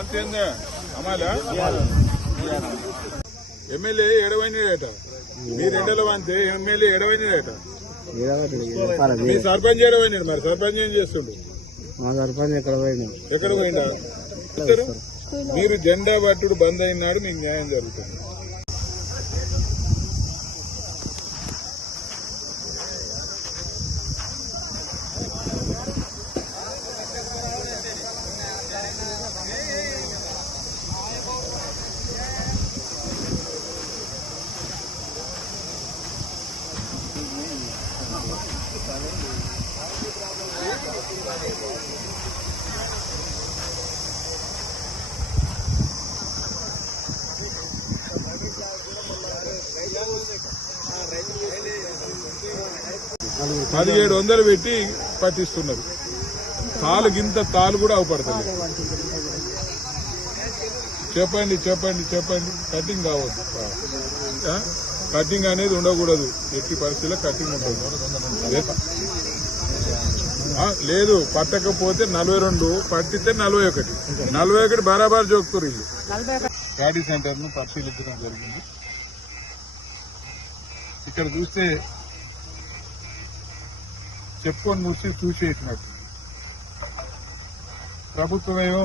అంతేందా అమ్మాలా MLA ఎడవైనట మీరు ఎండలో అంతే ఎమ్మెల్యే ఎడవైనట మీ సర్పంచ్ ఎడవైనాడు మరి సర్పంచ్ ఏం చేస్తుండు మా సర్పంచ్ ఎక్కడ పోయిందా మీరు జెండా పట్టుడు బంద్ అయినాడు మీకు న్యాయం జరుగుతుంది. $1700 పెట్టి పట్టిస్తున్నారు. తాలు గింత తాలు కూడా అవపడుతుంది. చెప్పండి చెప్పండి చెప్పండి కటింగ్ కావద్దు. కటింగ్ అనేది ఉండకూడదు. ఎట్టి పరిస్థితుల్లో కటింగ్ ఉంటుంది. లేదు పట్టకపోతే 42 పట్టితే 41 బరాబర్ జోకుతారు. ఇల్లు ప్యాడీ సెంటర్ ను పరిశీలించడం జరిగింది. ఇక్కడ చూస్తే చెప్పుకొని మూసి చూసేసినట్టు ప్రభుత్వమేమో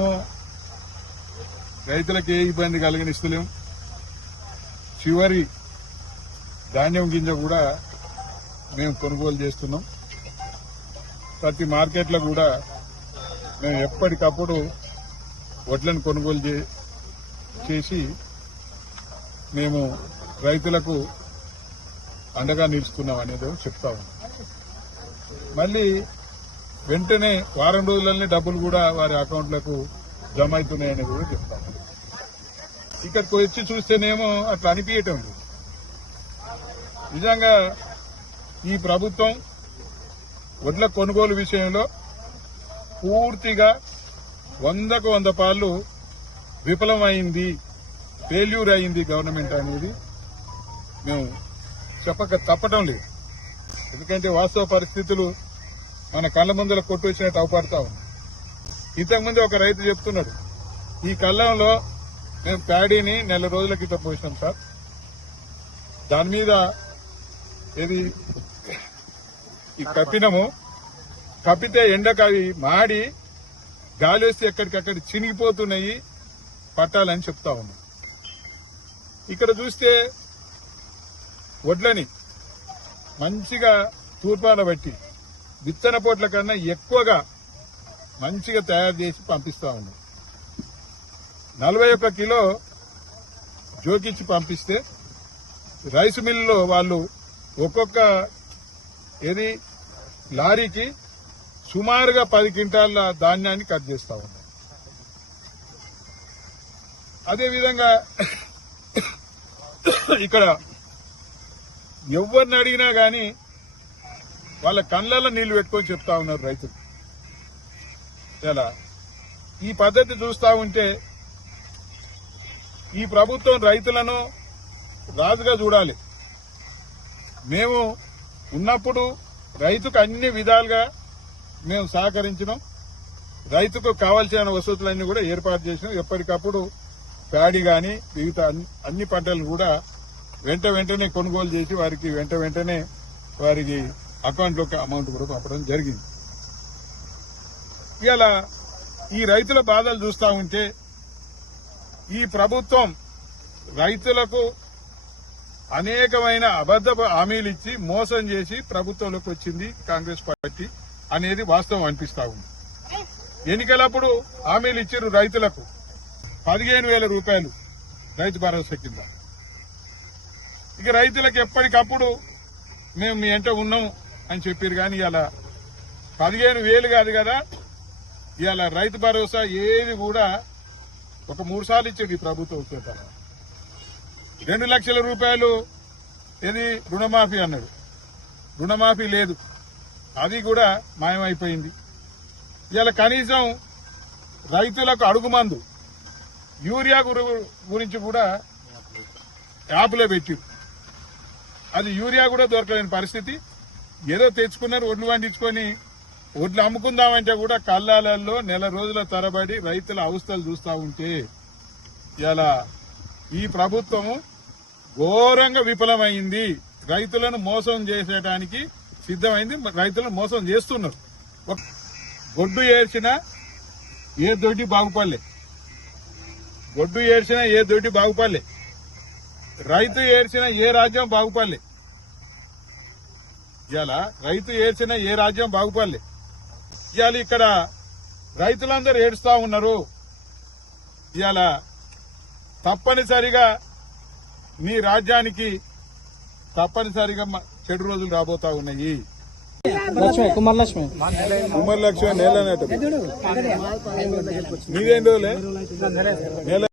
రైతులకు ఏ ఇబ్బంది కలిగనిస్తలేం. చివరి ధాన్యం గింజ కూడా మేము కొనుగోలు చేస్తున్నాం. ప్రతి మార్కెట్లో కూడా మేము ఎప్పటికప్పుడు వడ్లను కొనుగోలు చేసి మేము రైతులకు అండగా నిలుస్తున్నాం అనేది చెప్తా ఉన్నాం. మళ్ళీ వెంటనే వారం రోజులనే డబ్బులు కూడా వారి అకౌంట్లకు జమ అవుతున్నాయని కూడా చెప్తాము. ఇక్కడికి వచ్చి చూస్తేనేమో అట్లా అనిపించటం లేదు. నిజంగా ఈ ప్రభుత్వం వడ్ల కొనుగోలు విషయంలో పూర్తిగా 100కు 100 పాళ్ళు విఫలమైంది, ఫెయిల్యూర్ అయింది గవర్నమెంట్ అనేది మేము చెప్పక తప్పటం లేదు. ఎందుకంటే వాస్తవ పరిస్థితులు మన కళ్ల ముందర కొట్టు వచ్చినట్టు అవపడతా ఉంది. ఇంతకుముందు ఒక రైతు చెప్తున్నాడు, ఈ కళ్ళంలో మేము ప్యాడీని 1 రోజుల క్రితం పోసినాం సార్, దాని మీద ఏది ఈ కప్పితే ఎండకు అవి మాడి గాలి వస్తే ఎక్కడికక్కడ చినిగిపోతున్నాయి, పట్టాలని చెప్తా ఉన్నాం. ఇక్కడ చూస్తే వడ్లని మంచిగా తూర్పాల బట్టి విత్తన పోట్ల కన్నా ఎక్కువగా మంచిగా తయారు చేసి పంపిస్తా ఉన్నాం. 41 కిలో జోకిచ్చి పంపిస్తే రైస్ మిల్లులో వాళ్ళు ఒక్కొక్క లారీకి సుమారుగా 10 క్వింటాల ధాన్యాన్ని కట్ చేస్తా ఉన్నారు. అదేవిధంగా ఇక్కడ ఎవరిని అడిగినా గాని వాళ్ళ కళ్ళల్లో నీళ్లు పెట్టుకొని చెప్తా ఉన్నారు రైతులు. ఈ పద్ధతి చూస్తా ఉంటే ఈ ప్రభుత్వం రైతులను రాజుగా చూడాలి. మేము ఉన్నప్పుడు రైతుకు అన్ని విధాలుగా మేము సహకరించినాం. రైతుకు కావాల్సిన వసతులన్నీ కూడా ఏర్పాటు చేసినాం. ఎప్పటికప్పుడు ప్యాడీ గాని వివిధ అన్ని పంటలు కూడా వెంటనే కొనుగోలు చేసి వారికి వెంటనే వారికి అకౌంట్లోకి అమౌంట్ కూడా పంపడం జరిగింది. ఇలా ఈ రైతుల బాధలు చూస్తా ఉంటే ఈ ప్రభుత్వం రైతులకు అనేకమైన అబద్ద హామీలు ఇచ్చి మోసం చేసి ప్రభుత్వంలోకి వచ్చింది కాంగ్రెస్ పార్టీ అనేది వాస్తవం అనిపిస్తా ఉంది. ఎన్నికలప్పుడు హామీలు ఇచ్చారు రైతులకు 15,000 రూపాయలు రైతు భరోసా కింద. ఇక రైతులకు ఎప్పటికప్పుడు మేము మీ వెంట ఉన్నాం అని చెప్పారు. కానీ ఇలా 15,000 కాదు కదా, ఇలా రైతు భరోసా ఏది కూడా ఒక 3 సార్లు ఇచ్చింది ఈ ప్రభుత్వం. 2 లక్షల రూపాయలు రుణమాఫీ అన్నాడు, రుణమాఫీ లేదు, అది కూడా మాయమైపోయింది. ఇలా కనీసం రైతులకు అడుగుమందు యూరియా గురించి కూడా యాప్లో పెట్టి అది యూరియా కూడా దొరకలేని పరిస్థితి. ఏదో తెచ్చుకున్నారు, ఒడ్లు పండించుకొని ఒడ్లు అమ్ముకుందామంటే కూడా కల్లాలలో నెల రోజుల తరబడి రైతుల అవస్థలు చూస్తా ఉంటే ఇలా ఈ ప్రభుత్వము ఘోరంగా విఫలమైంది. రైతులను మోసం చేసేయడానికి సిద్ధమైంది. రైతులను మోసం చేస్తున్నారు. గొడ్డు ఏడ్చినా ఏ దొడ్డి బాగుపడలే, గొడ్డు ఏడ్చినా ఏ దొడ్డి బాగుపడలే, రైతు ఏడ్చినా ఏ రాజ్యం బాగుపడలే. ఇలా రైతు ఏడ్చినా ఏ రాజ్యం బాగుపడలే. ఇవాళ ఇక్కడ రైతులందరూ ఏడుస్తా ఉన్నారు. ఇవాళ తప్పనిసరిగా నీ రాజ్యానికి తప్పనిసరిగా చెడు రోజులు రాబోతా ఉన్నాయి. కుమార్ లక్ష్మి నేల నీదేం రోజులే నెల